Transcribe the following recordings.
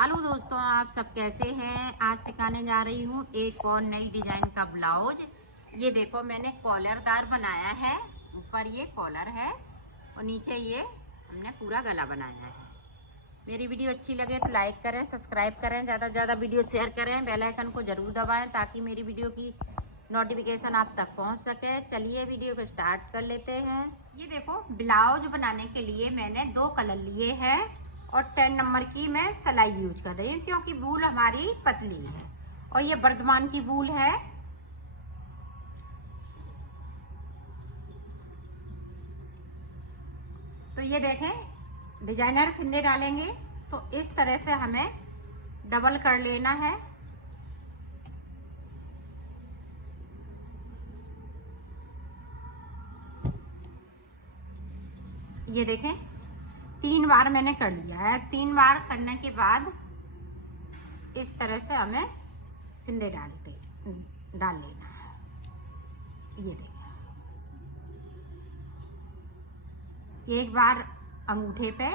Hello दोस्तों, आप सब कैसे हैं। आज सिखाने जा रही हूँ एक और नई डिजाइन का ब्लाउज। ये देखो, मैंने कॉलरदार बनाया है। ऊपर ये कॉलर है और नीचे ये हमने पूरा गला बनाया है। मेरी वीडियो अच्छी लगे तो लाइक करें, सब्सक्राइब करें, ज़्यादा से ज़्यादा वीडियो शेयर करें, बेल आइकन को ज़रूर दबाएं ताकि मेरी वीडियो की नोटिफिकेशन आप तक पहुंच सके। चलिए वीडियो को स्टार्ट कर लेते हैं। ये देखो, ब्लाउज बनाने के लिए मैंने 2 कलर लिए हैं और 10 नंबर की मैं सिलाई यूज कर रही हूँ क्योंकि वूल हमारी पतली है और ये वर्धमान की वूल है। तो ये देखें, डिजाइनर फिंदे डालेंगे तो इस तरह से हमें डबल कर लेना है। ये देखें, 3 बार मैंने कर लिया है। 3 बार करने के बाद इस तरह से हमें फिंदे डाल लेना है। ये देखिए, एक बार अंगूठे पे,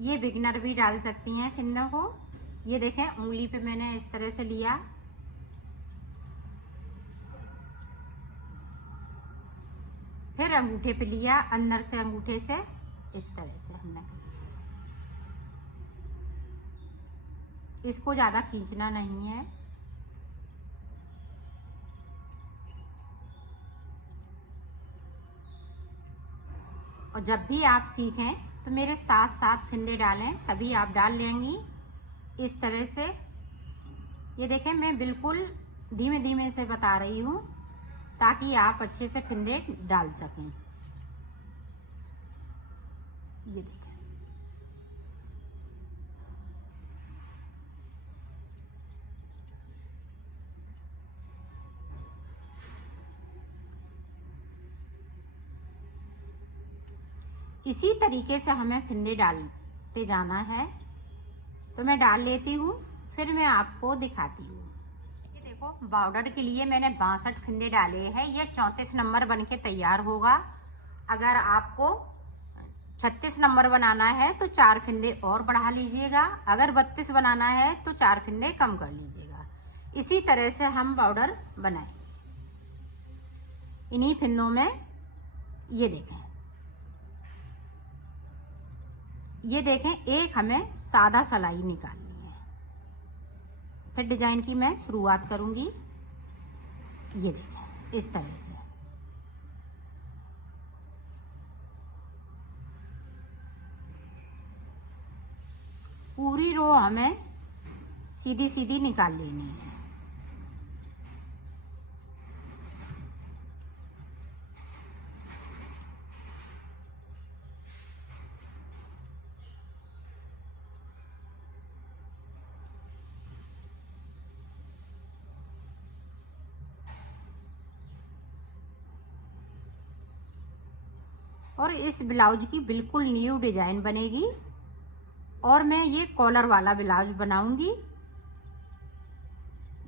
ये बिगनर भी डाल सकती हैं फिंदों को। ये देखें, उंगली पे मैंने इस तरह से लिया, फिर अंगूठे पे लिया, अंदर से अंगूठे से इस तरह से हमने। इसको ज़्यादा खींचना नहीं है। और जब भी आप सीखें तो मेरे साथ साथ फिंदे डालें, तभी आप डाल लेंगी इस तरह से। ये देखें, मैं बिल्कुल धीमे धीमे से बता रही हूँ ताकि आप अच्छे से फिंदे डाल सकें। ये देखें, इसी तरीके से हमें फिंदे डालते जाना है। तो मैं डाल लेती हूँ, फिर मैं आपको दिखाती हूँ। ये देखो, बॉर्डर के लिए मैंने 62 फिंदे डाले हैं। ये 34 नंबर बन के तैयार होगा। अगर आपको 36 नंबर बनाना है तो 4 फिंदे और बढ़ा लीजिएगा। अगर 32 बनाना है तो 4 फिंदे कम कर लीजिएगा। इसी तरह से हम बॉर्डर बनाएंगे। इन्हीं फिंदों में ये देखें, एक हमें सादा सिलाई निकालनी है। फिर डिजाइन की मैं शुरुआत करूंगी। ये देखें, इस तरह से पूरी रो हमें सीधी सीधी निकाल लेनी है। और इस ब्लाउज की बिल्कुल न्यू डिजाइन बनेगी और मैं ये कॉलर वाला ब्लाउज बनाऊंगी।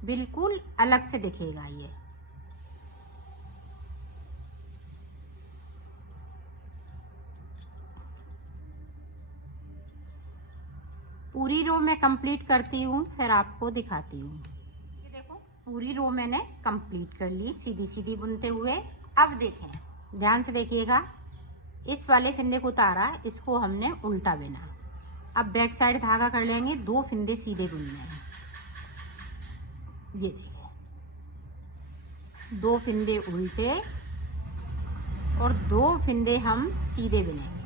बिल्कुल अलग से दिखेगा ये। पूरी रो मैं कंप्लीट करती हूँ, फिर आपको दिखाती हूँ। ये देखो, पूरी रो मैंने कंप्लीट कर ली सीधी सीधी बुनते हुए। अब देखें, ध्यान से देखिएगा, इस वाले फिंदे को उतारा, इसको हमने उल्टा बुना। अब बैक साइड धागा कर लेंगे, 2 फिंदे सीधे बुनने हैं। ये देखिए, 2 फिंदे उल्टे और 2 फिंदे हम सीधे बुनेंगे,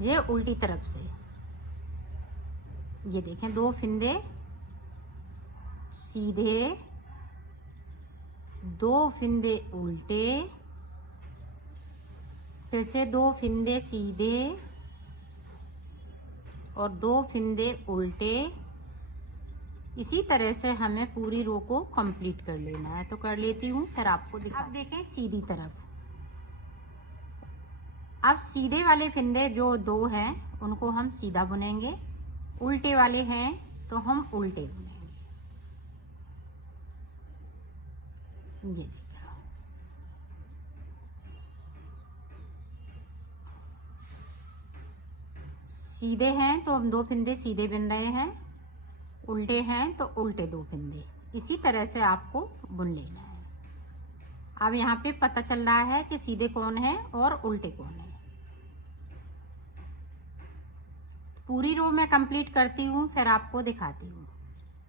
ये उल्टी तरफ से। ये देखें, 2 फिंदे सीधे, 2 फिंदे उल्टे, फिर से 2 फिंदे सीधे और 2 फिंदे उल्टे। इसी तरह से हमें पूरी रो को कंप्लीट कर लेना है। तो कर लेती हूँ, फिर आपको दिखा। अब देखें, सीधी तरफ। अब सीधे वाले फिंदे जो 2 हैं उनको हम सीधा बुनेंगे, उल्टे वाले हैं तो हम उल्टे बुनेंगे। ये सीधे हैं तो हम 2 फंदे सीधे बुन रहे हैं, उल्टे हैं तो उल्टे 2 फंदे। इसी तरह से आपको बुन लेना है। अब यहाँ पे पता चल रहा है कि सीधे कौन है और उल्टे कौन है। पूरी रो मैं कंप्लीट करती हूँ, फिर आपको दिखाती हूँ।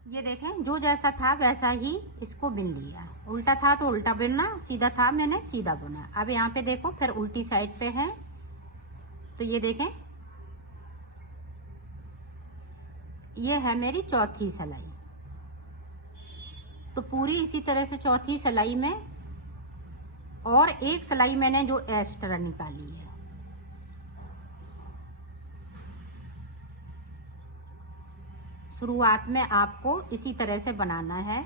ये देखें, जो जैसा था वैसा ही इसको बुन लिया। उल्टा था तो उल्टा बुनना, सीधा था मैंने सीधा बुना। अब यहाँ पे देखो, फिर उल्टी साइड पे है तो ये देखें, ये है मेरी चौथी सिलाई। तो पूरी इसी तरह से चौथी सिलाई में और एक सिलाई मैंने जो एक्स्ट्रा निकाली है। शुरुआत में आपको इसी तरह से बनाना है।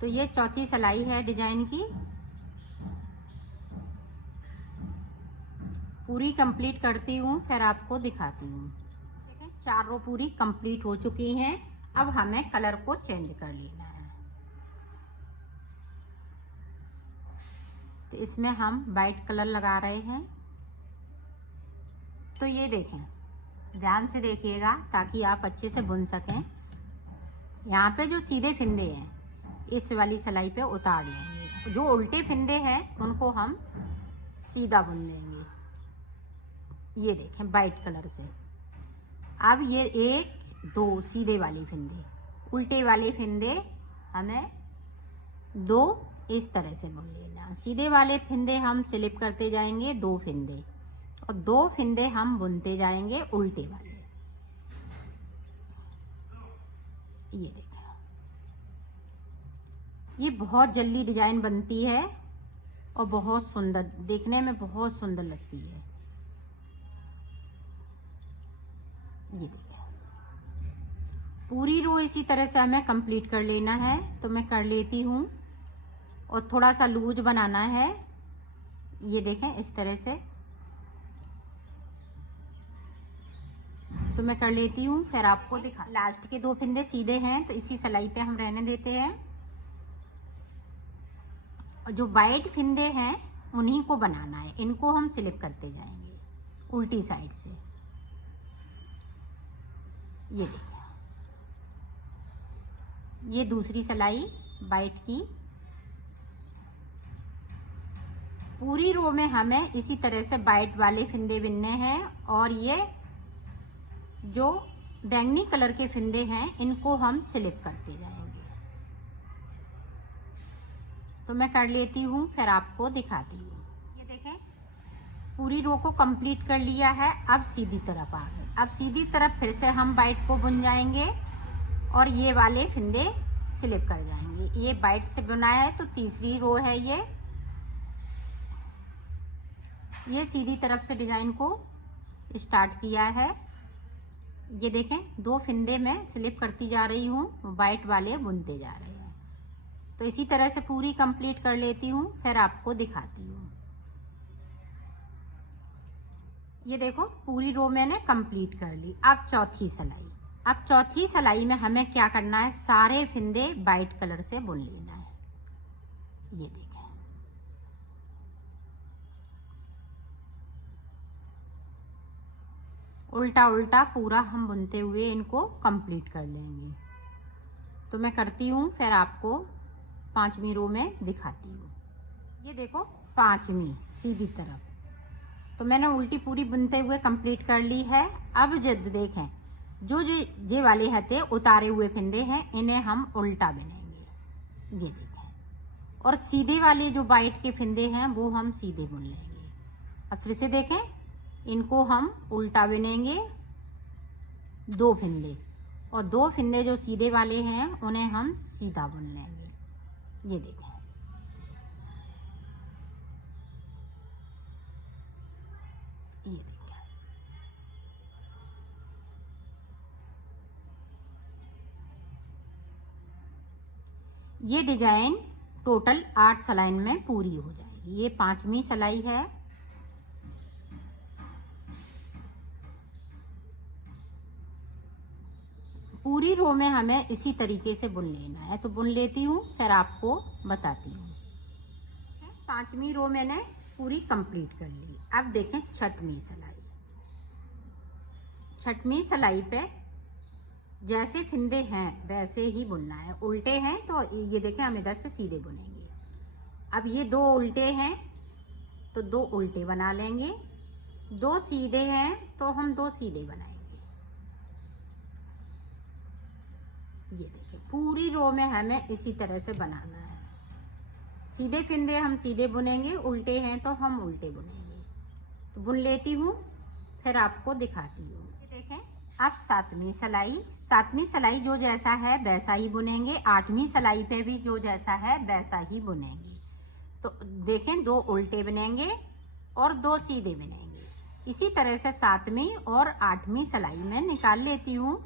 तो ये चौथी सिलाई है डिजाइन की, पूरी कंप्लीट करती हूँ फिर आपको दिखाती हूँ। देखें, 4 रो पूरी कंप्लीट हो चुकी हैं। अब हमें कलर को चेंज कर लेना है। तो इसमें हम वाइट कलर लगा रहे हैं। तो ये देखें, ध्यान से देखिएगा ताकि आप अच्छे से बुन सकें। यहाँ पे जो सीधे फिंदे हैं इस वाली सिलाई पे उतार लेंगे, जो उल्टे फिंदे हैं उनको हम सीधा बुन लेंगे। ये देखें वाइट कलर से। अब ये 1 2 सीधे वाले फिंदे, उल्टे वाले फिंदे हमें 2 इस तरह से बुन लेना। सीधे वाले फिंदे हम स्लिप करते जाएंगे 2 फिंदे, और 2 फिंदे हम बुनते जाएंगे उल्टे वाले। ये देखें, ये बहुत जल्दी डिजाइन बनती है और बहुत सुंदर, देखने में बहुत सुंदर लगती है। ये देखें, पूरी रो इसी तरह से हमें कंप्लीट कर लेना है। तो मैं कर लेती हूँ, और थोड़ा सा लूज बनाना है। ये देखें इस तरह से। तो मैं कर लेती हूँ फिर आपको दिखा। लास्ट के 2 फिंदे सीधे हैं तो इसी सिलाई पे हम रहने देते हैं, और जो वाइट फिंदे हैं उन्हीं को बनाना है। इनको हम स्लिप करते जाएंगे उल्टी साइड से। ये देखिए, ये दूसरी सिलाई वाइट की। पूरी रो में हमें इसी तरह से वाइट वाले फिंदे बुनने हैं, और ये जो बैंगनी कलर के फिंदे हैं इनको हम स्लिप करते जाएंगे। तो मैं कर लेती हूँ फिर आपको दिखाती हूँ। ये देखें, पूरी रो को कंप्लीट कर लिया है। अब सीधी तरफ आ गए। अब सीधी तरफ फिर से हम वाइट को बुन जाएंगे और ये वाले फिंदे स्लिप कर जाएंगे। ये वाइट से बनाया है तो तीसरी रो है ये सीधी तरफ से डिजाइन को स्टार्ट किया है। ये देखें, 2 फिंदे में स्लिप करती जा रही हूँ, वाइट वाले बुनते जा रहे हैं। तो इसी तरह से पूरी कंप्लीट कर लेती हूँ फिर आपको दिखाती हूँ। ये देखो, पूरी रो मैंने कंप्लीट कर ली। अब चौथी सिलाई। अब चौथी सिलाई में हमें क्या करना है, सारे फिंदे वाइट कलर से बुन लेना है। ये देखें, उल्टा उल्टा पूरा हम बुनते हुए इनको कंप्लीट कर लेंगे। तो मैं करती हूँ फिर आपको 5वीं रो में दिखाती हूँ। ये देखो, 5वीं सीधी तरफ। तो मैंने उल्टी पूरी बुनते हुए कंप्लीट कर ली है। अब जब देखें, जो जे वाले हथे उतारे हुए फिंदे हैं इन्हें हम उल्टा बुनेंगे। ये देखें, और सीधे वाले जो वाइट के फिंदे हैं वो हम सीधे बुन लेंगे। अब फिर से देखें, इनको हम उल्टा बुनेंगे 2 फिंदे, और 2 फिंदे जो सीधे वाले हैं उन्हें हम सीधा बुन लेंगे। ये देखें, ये देखें, ये डिजाइन टोटल 8 सिलाई में पूरी हो जाएगी। ये 5वीं सिलाई है। पूरी रो में हमें इसी तरीके से बुन लेना है। तो बुन लेती हूँ फिर आपको बताती हूँ। 5वीं रो मैंने पूरी कंप्लीट कर ली। अब देखें छठवीं सिलाई। छठवीं सिलाई पे जैसे फिंदे हैं वैसे ही बुनना है। उल्टे हैं तो ये देखें हम इधर से सीधे बुनेंगे। अब ये 2 उल्टे हैं तो 2 उल्टे बना लेंगे, 2 सीधे हैं तो हम 2 सीधे बनाएंगे। ये देखिए पूरी रो में हमें इसी तरह से बनाना है। सीधे फिंदे हम सीधे बुनेंगे, उल्टे हैं तो हम उल्टे बुनेंगे। तो बुन लेती हूँ फिर आपको दिखाती हूँ। ये देखें अब 7वीं सिलाई। 7वीं सिलाई जो जैसा है वैसा ही बुनेंगे, 8वीं सिलाई पे भी जो जैसा है वैसा ही बुनेंगे। तो देखें 2 उल्टे बनेंगे और 2 सीधे बनेंगे। इसी तरह से 7वीं और 8वीं सिलाई में निकाल लेती हूँ,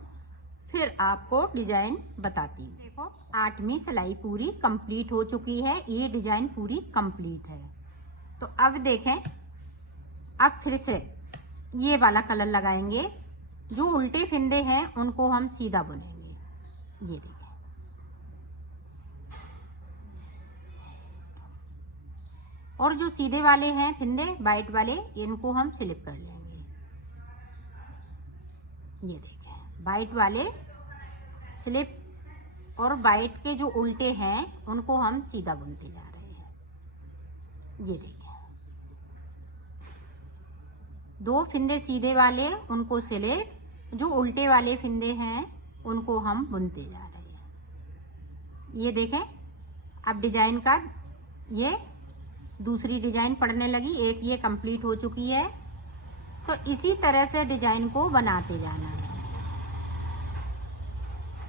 फिर आपको डिजाइन बताती हूँ। देखो 8वीं सिलाई पूरी कंप्लीट हो चुकी है, ये डिजाइन पूरी कंप्लीट है। तो अब देखें, अब फिर से ये वाला कलर लगाएंगे। जो उल्टे फिंदे हैं उनको हम सीधा बुनेंगे। ये देखिए और जो सीधे वाले हैं फिंदे वाइट वाले, इनको हम स्लिप कर लेंगे। ये देखें वाइट वाले स्लिप, और वाइट के जो उल्टे हैं उनको हम सीधा बुनते जा रहे हैं। ये देखें 2 फिंदे सीधे वाले उनको स्लिप, जो उल्टे वाले फिंदे हैं उनको हम बुनते जा रहे हैं। ये देखें अब डिजाइन का ये दूसरी डिजाइन पड़ने लगी, एक ये कंप्लीट हो चुकी है। तो इसी तरह से डिजाइन को बनाते जाना है।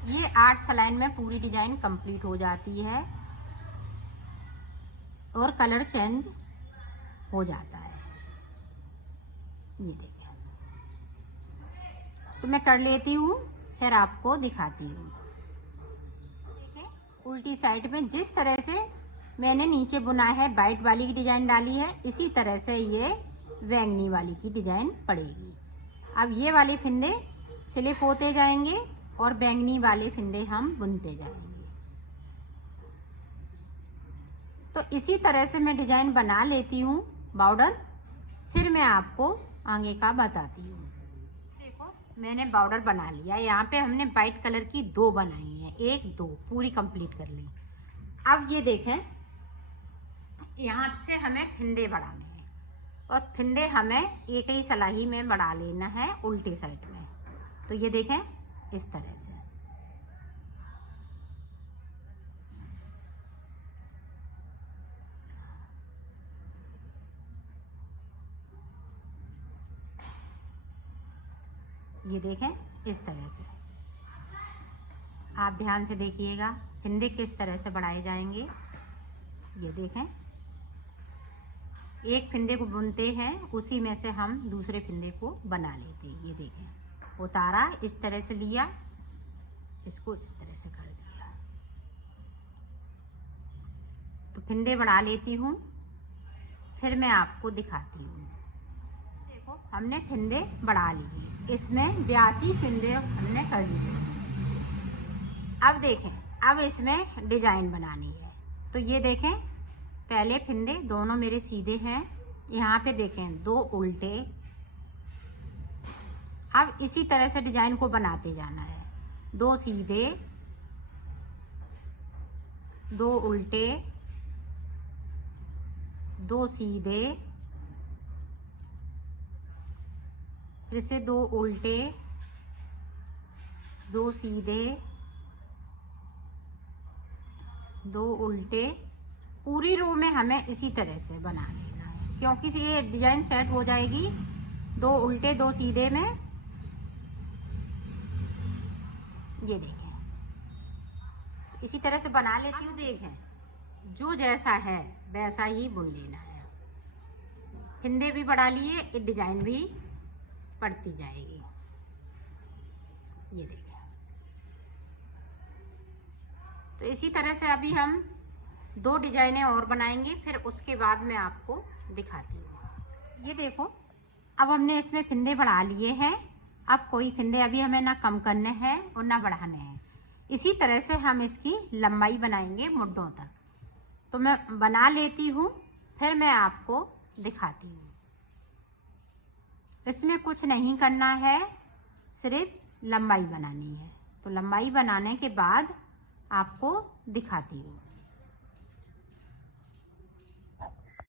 ये 8 सिलाई में पूरी डिजाइन कंप्लीट हो जाती है और कलर चेंज हो जाता है। ये देखिए तो मैं कर लेती हूँ फिर आपको दिखाती हूँ। देखिए उल्टी साइड में जिस तरह से मैंने नीचे बुना है वाइट वाली की डिजाइन डाली है, इसी तरह से ये बैंगनी वाली की डिजाइन पड़ेगी। अब ये वाले फिंदे स्लिप होते जाएंगे और बैंगनी वाले फिंदे हम बुनते जाएंगे। तो इसी तरह से मैं डिजाइन बना लेती हूँ बॉर्डर, फिर मैं आपको आगे का बताती हूँ। देखो मैंने बॉर्डर बना लिया। यहाँ पे हमने वाइट कलर की 2 बनाई हैं, 1 2 पूरी कंप्लीट कर ली। अब ये देखें यहाँ से हमें फिंदे बढ़ाने हैं और फिंदे हमें एक ही सिलाई में बढ़ा लेना है उल्टी साइड में। तो ये देखें इस तरह से। ये देखें इस तरह से। आप ध्यान से देखिएगा फिंदे किस तरह से बढ़ाए जाएंगे। ये देखें एक फिंदे को बुनते हैं, उसी में से हम दूसरे फिंदे को बना लेते हैं। ये देखें उतारा, इस तरह से लिया, इसको इस तरह से कर दिया। तो फिंदे बढ़ा लेती हूँ, फिर मैं आपको दिखाती हूँ। देखो हमने फिंदे बढ़ा लिए, इसमें 82 फिंदे हमने कर लिए। अब देखें अब इसमें डिजाइन बनानी है। तो ये देखें पहले फिंदे दोनों मेरे सीधे हैं, यहाँ पे देखें 2 उल्टे। अब इसी तरह से डिजाइन को बनाते जाना है। 2 सीधे, 2 उल्टे, 2 सीधे, फिर से 2 उल्टे, 2 सीधे, 2 उल्टे। पूरी रो में हमें इसी तरह से बना लेना है, क्योंकि ये डिजाइन सेट हो जाएगी 2 उल्टे 2 सीधे में। ये देखें इसी तरह से बना लेती हूँ। देखें जो जैसा है वैसा ही बुन लेना है। फिंदे भी बढ़ा लिए, डिजाइन भी पड़ती जाएगी। ये देखें तो इसी तरह से अभी हम 2 डिजाइनें और बनाएंगे, फिर उसके बाद मैं आपको दिखाती हूँ। ये देखो अब हमने इसमें फिंदे बढ़ा लिए हैं। अब कोई फिंदे अभी हमें ना कम करने हैं और ना बढ़ाने हैं। इसी तरह से हम इसकी लंबाई बनाएंगे मुड्ढों तक। तो मैं बना लेती हूँ, फिर मैं आपको दिखाती हूँ। इसमें कुछ नहीं करना है, सिर्फ लंबाई बनानी है। तो लंबाई बनाने के बाद आपको दिखाती हूँ।